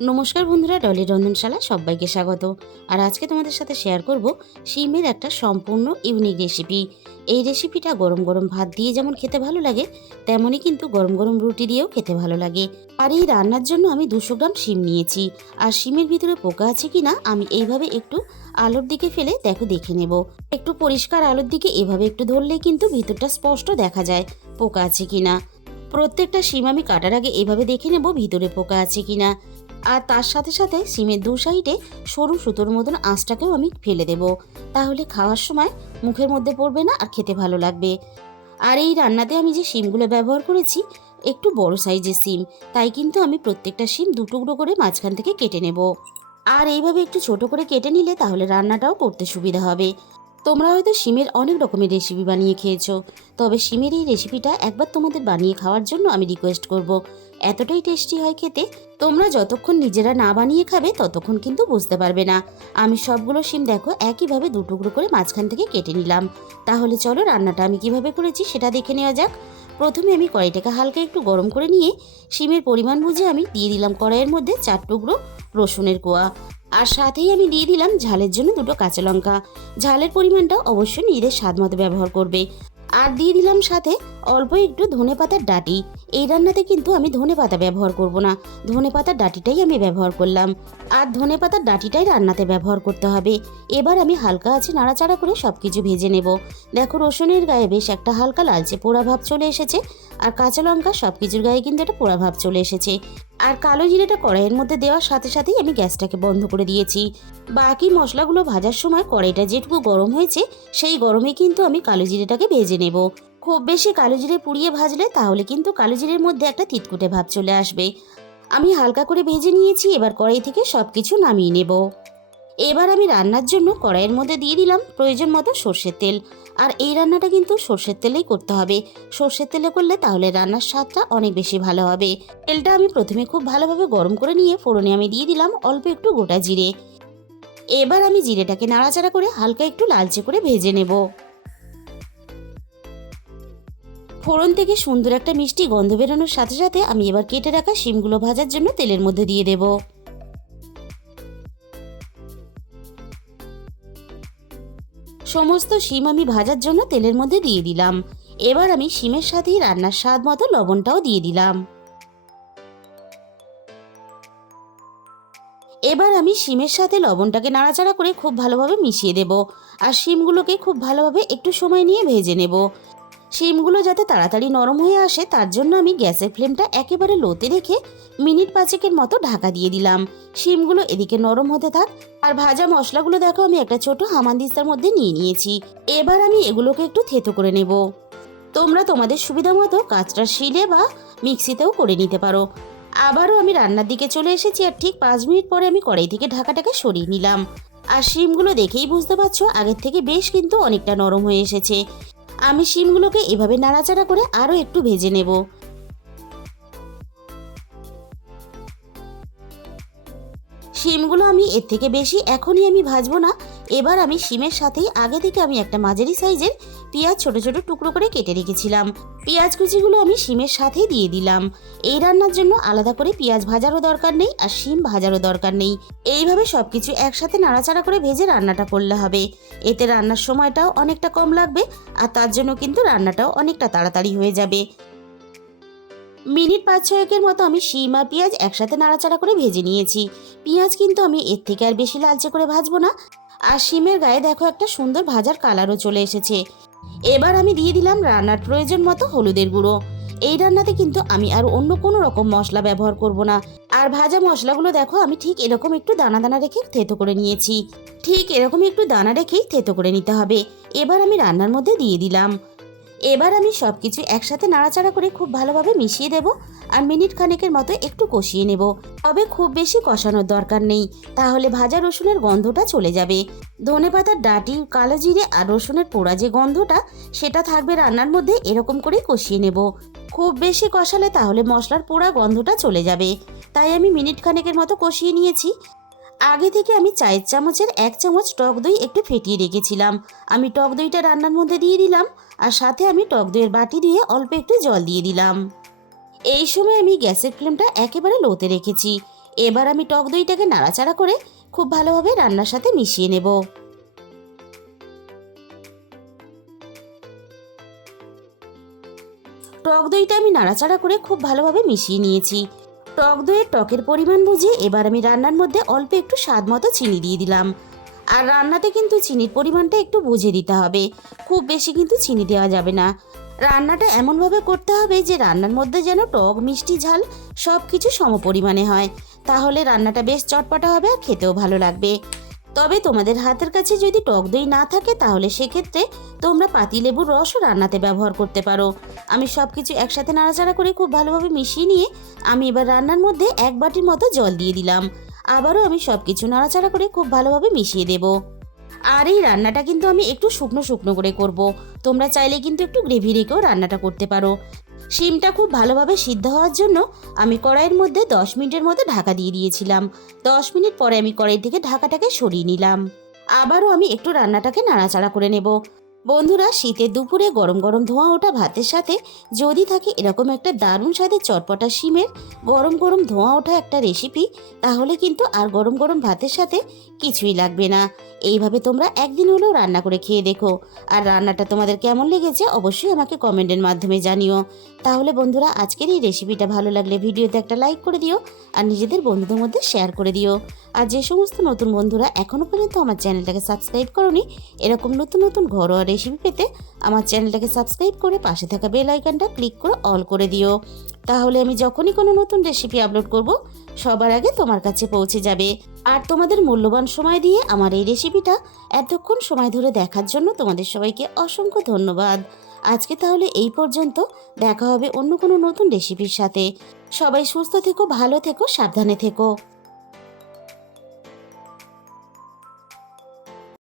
নমস্কার বন্ধুরা, ডলি রন্ধনশালা সবাইকে স্বাগত। আর আজকে তোমাদের সাথে শেয়ার করব শিমের একটা সম্পূর্ণ ইউনিক রেসিপি। এই রেসিপিটা গরম গরম ভাত দিয়ে যেমন খেতে ভালো লাগে, তেমনই কিন্তু গরম গরম রুটি দিয়েও খেতে ভালো লাগে। আর এই রান্নার জন্য আমি 200 গ্রাম শিম নিয়েছি। আর শিমের ভিতরে পোকা আছে কিনা আমি এইভাবে একটু আলোর দিকে ফেলে দেখে নেব। একটু পরিষ্কার আলোর দিকে এভাবে একটু ধরলেই কিন্তু ভিতরটা স্পষ্ট দেখা যায় পোকা আছে কিনা। প্রত্যেকটা শিম আমি কাটার আগে এভাবে দেখে নেব ভিতরে পোকা আছে কিনা। আর তার সাথে সাথে শিমের দু সাইডে সরু সুতোর মতন আঁচটাকেও আমি ফেলে দেব। তাহলে খাওয়ার সময় মুখের মধ্যে পড়বে না আর খেতে ভালো লাগবে। আর এই রান্নাতে আমি যে শিমগুলো ব্যবহার করেছি একটু বড় সাইজের শিম, তাই কিন্তু আমি প্রত্যেকটা শিম দু টুকরো করে মাঝখান থেকে কেটে নেব। আর এইভাবে একটু ছোট করে কেটে নিলে তাহলে রান্নাটাও করতে সুবিধা হবে। তোমরা হয়তো শিমের অনেক রকমের রেসিপি বানিয়ে খেয়েছো, তবে শিমের এই রেসিপিটা একবার তোমাদের বানিয়ে খাওয়ার জন্য আমি রিকোয়েস্ট করব। এতটাই টেস্টি হয় খেতে, তোমরা যতক্ষণ নিজেরা না বানিয়ে খাবে ততক্ষণ কিন্তু বুঝতে পারবে না। আমি সবগুলো শিম দেখো একইভাবে দু টুকরো করে মাঝখান থেকে কেটে নিলাম। তাহলে চলো রান্নাটা আমি কিভাবে করেছি সেটা দেখে নেওয়া যাক। প্রথমে আমি কড়াইটাকে হালকা একটু গরম করে নিয়ে শিমের পরিমাণ বুঝে আমি দিয়ে দিলাম কড়াইয়ের মধ্যে 4 টুকরো রসুনের কোয়া। আর সাথেই আমি দিয়ে দিলাম ঝালের জন্য 2টো কাঁচা লঙ্কা। ঝালের পরিমাণটা অবশ্যই নিজেদের স্বাদ মতো ব্যবহার করবে। আর দিয়ে দিলাম সাথে অল্প একটু ধনেপাতার ডাঁটি। এই রান্নাতে কিন্তু আমি ধনেপাতা ব্যবহার করব না, ধনেপাতার ডাঁটিটাই আমি ব্যবহার করলাম। আর ধনেপাতার ডাঁটিটাই রান্নাতে ব্যবহার করতে হবে। এবার আমি হালকা আছে নাড়াচাড়া করে সবকিছু ভেজে নেব। দেখো রসুনের গায়ে বেশ একটা হালকা লালচে পোড়া ভাব চলে এসেছে। আর কাঁচা লঙ্কা সবকিছুর গায়ে কিন্তু একটা পোড়া ভাব চলে এসেছে। আর কালো জিরেটা কড়াইয়ের মধ্যে দেওয়ার সাথে সাথেই আমি গ্যাসটাকে বন্ধ করে দিয়েছি। বাকি মশলাগুলো ভাজার সময় কড়াইটা যেটুকু গরম হয়েছে সেই গরমে কিন্তু আমি কালো জিরেটাকে ভেজে নেব। খুব বেশি কালো জিরে পুড়িয়ে ভাজলে তাহলে কিন্তু কালো জিরের মধ্যে একটা তিতকুটে ভাব চলে আসবে। আমি হালকা করে ভেজে নিয়েছি, এবার কড়াই থেকে সবকিছু নামিয়ে নেব। এবার আমি রান্নার জন্য কড়াইয়ের মধ্যে দিয়ে দিলাম প্রয়োজন মতো সর্ষের তেল। আর এই রান্নাটা কিন্তু সর্ষের তেলেই করতে হবে। সর্ষের তেলে করলে তাহলে রান্নার স্বাদটা অনেক বেশি ভালো হবে। তেলটা আমি প্রথমে খুব ভালোভাবে গরম করে নিয়ে ফোড়নে আমি দিয়ে দিলাম অল্প একটু গোটা জিরে। এবার আমি জিরেটাকে নাড়াচাড়া করে হালকা একটু লালচে করে ভেজে নেব। ফোড়ন থেকে সুন্দর একটা মিষ্টি গন্ধ বেরোনোর সাথে সাথে আমি এবার কেটে রাখা শিমগুলো ভাজার জন্য তেলের মধ্যে দিয়ে দেব। সমস্ত শিম আমি ভাজার জন্য তেলের মধ্যে দিয়ে দিলাম। এবার আমি শিমের সাথেই রান্নার স্বাদ মতো লবণটাও দিয়ে দিলাম। এবার আমি শিমের সাথে লবণটাকে নাড়াচাড়া করে খুব ভালোভাবে মিশিয়ে দেব। আর শিমগুলোকে খুব ভালোভাবে একটু সময় নিয়ে ভেজে নেব। শিমগুলো যাতে তাড়াতাড়ি নরম হয়ে আসে তার জন্য আমি গ্যাসের ফ্লেমটা একেবারে লোতে রেখে মিনিট 5 মতো ঢাকা দিয়ে দিলাম। শিমগুলো এদিকে নরম হতে থাক। আর ভাজা মশলাগুলো দেখো আমি একটা ছোট হামানদিস্তার মধ্যে নিয়ে নিয়েছি। এবার আমি এগুলোকে একটু থেতো করে নেব। তোমরা তোমাদের সুবিধা মতো কাঁচটা শিলে বা মিক্সিতেও করে নিতে পারো। আবারও আমি রান্নার দিকে চলে এসেছি আর ঠিক 5 মিনিট পরে আমি কড়াই থেকে ঢাকাটাকে সরিয়ে নিলাম। আর শিমগুলো দেখেই বুঝতে পারছো আগের থেকে বেশ কিন্তু অনেকটা নরম হয়ে এসেছে। আমি শিমগুলোকে এভাবে নাড়াচাড়া করে আরও একটু ভেজে নেব। শিমগুলো আমি এর থেকে বেশি এখনই আমি ভাজবো না। এবার আমি শিমের সাথেই আগে থেকে আমি একটা মাঝারি সাইজের পেঁয়াজ ছোট ছোট টুকরো করে কেটে রেখেছিলাম। পেঁয়াজ কুচিগুলো আমি শিমের সাথেই দিয়ে দিলাম। এই রান্নার জন্য আলাদা করে পেঁয়াজ ভাজারও দরকার নেই আর শিম ভাজারও দরকার নেই। এইভাবে সবকিছু একসাথে নাড়াচাড়া করে ভেজে রান্নাটা করলে হবে। এতে রান্নার সময়টাও অনেকটা কম লাগবে আর তার জন্য কিন্তু রান্নাটাও অনেকটা তাড়াতাড়ি হয়ে যাবে। মিনিট 5-6 মতো আমি শিম আর পেঁয়াজ একসাথে নাড়াচাড়া করে ভেজে নিয়েছি। পেঁয়াজ কিন্তু আমি এর থেকে আর বেশি লালচে করে ভাজবো না। আর শিমের গায়ে দেখো একটা সুন্দর ভাজার কালারও চলে এসেছে। এবার আমি দিয়ে দিলাম রান্নার প্রয়োজন মতো হলুদের গুঁড়ো। এই রান্নাতে কিন্তু আমি আর অন্য কোনো রকম মশলা ব্যবহার করব না। আর ভাজা মশলাগুলো দেখো আমি ঠিক এরকম একটু দানা দানা রেখে থেতো করে নিয়েছি। ঠিক এরকম একটু দানা রেখেই থেতো করে নিতে হবে। এবার আমি রান্নার মধ্যে দিয়ে দিলাম। এবার আমি সবকিছু একসাথে নাড়াচাড়া করে খুব ভালোভাবে মিশিয়ে দেব। আর মিনিট খানেকের মতো একটু কষিয়ে নেব। তবে খুব বেশি কষানোর দরকার নেই, তাহলে ভাজা রসুনের গন্ধটা চলে যাবে। ধনেপাতার ডাঁটি, কালো জিরে আর রসুনের পোড়া যে গন্ধটা সেটা থাকবে রান্নার মধ্যে, এরকম করে কষিয়ে নেব। খুব বেশি কষালে তাহলে মশলার পোড়া গন্ধটা চলে যাবে। তাই আমি মিনিট খানেকের মতো কষিয়ে নিয়েছি। আগে থেকে আমি চায়ের চামচের 1 চামচ টক দই একটু ফেটিয়ে রেখেছিলাম। আমি টক দইটা রান্নার মধ্যে দিয়ে দিলাম। আর সাথে আমি টক দইয়ের বাটি দিয়ে অল্প একটু জল দিয়ে দিলাম। এই সময় আমি গ্যাসের ফ্লেমটা একেবারে লোতে রেখেছি। এবার আমি টক দইটাকে নাড়াচাড়া করে খুব ভালোভাবে রান্নার সাথে মিশিয়ে নেব। টক দইটা আমি নাড়াচাড়া করে খুব ভালোভাবে মিশিয়ে নিয়েছি। টক দইয়ের টকের পরিমাণ বুঝে এবার আমি রান্নার মধ্যে অল্প একটু স্বাদ মতো চিনি দিয়ে দিলাম। আর রান্নাতে কিন্তু চিনির পরিমাণটা একটু বুঝে দিতে হবে, খুব বেশি কিন্তু চিনি দেওয়া যাবে না। রান্নাটা এমনভাবে করতে হবে যে রান্নার মধ্যে যেন টক মিষ্টি ঝাল সব কিছু সমপরিমাণে হয়, তাহলে রান্নাটা বেশ চটপটা হবে আর খেতেও ভালো লাগবে। তবে তোমাদের হাতের কাছে যদি টক দই না থাকে তাহলে সেক্ষেত্রে তোমরা পাতিলেবুর রসও রান্নাতে ব্যবহার করতে পারো। আমি সব কিছু একসাথে নাড়াচাড়া করে খুব ভালোভাবে মিশিয়ে নিয়ে আমি এবার রান্নার মধ্যে 1 বাটির মতো জল দিয়ে দিলাম। আবারও আমি সব কিছু নাড়াচাড়া করে খুব ভালোভাবে মিশিয়ে দেব। আর এই রান্নাটা কিন্তু আমি একটু শুকনো শুকনো করে করব। তোমরা চাইলে কিন্তু একটু গ্রেভি রেখেও রান্নাটা করতে পারো। শিমটা খুব ভালোভাবে সিদ্ধ হওয়ার জন্য আমি কড়াইয়ের মধ্যে 10 মিনিটের মতো ঢাকা দিয়ে দিয়েছিলাম। 10 মিনিট পরে আমি কড়াই থেকে ঢাকাটাকে সরিয়ে নিলাম। আবারও আমি একটু রান্নাটাকে নাড়াচাড়া করে নেব। বন্ধুরা, শীতের দুপুরে গরম গরম ধোঁয়া ওঠা ভাতের সাথে যদি থাকে এরকম একটা দারুণ স্বাদের চটপটা শিমের গরম গরম ধোঁয়া ওঠা একটা রেসিপি, তাহলে কিন্তু আর গরম গরম ভাতের সাথে কিছুই লাগবে না। এইভাবে তোমরা একদিন হলেও রান্না করে খেয়ে দেখো। আর রান্নাটা তোমাদের কেমন লেগেছে অবশ্যই আমাকে কমেন্টের মাধ্যমে জানিও। তাহলে বন্ধুরা, আজকের এই রেসিপিটা ভালো লাগলে ভিডিওতে একটা লাইক করে দিও আর নিজেদের বন্ধুদের মধ্যে শেয়ার করে দিও। আর যে সমস্ত নতুন বন্ধুরা এখনও পর্যন্ত আমার চ্যানেলটাকে সাবস্ক্রাইব করোনি, এরকম নতুন নতুন ঘরোয়া রেসিপি পেতে আমার চ্যানেলটাকে সাবস্ক্রাইব করে পাশে থাকা বেল আইকনটা ক্লিক করে অল করে দিও। তাহলে আমি যখনই কোনো নতুন রেসিপি আপলোড করব সবার আগে তোমার কাছে পৌঁছে যাবে। আর তোমাদের মূল্যবান সময় দিয়ে আমার এই রেসিপিটা এতক্ষণ সময় ধরে দেখার জন্য তোমাদের সবাইকে অসংখ্য ধন্যবাদ। আজকে তাহলে এই পর্যন্ত, দেখা হবে অন্য কোনো নতুন রেসিপির সাথে। সবাই সুস্থ থেকো, ভালো থেকো, সাবধানে থেকো।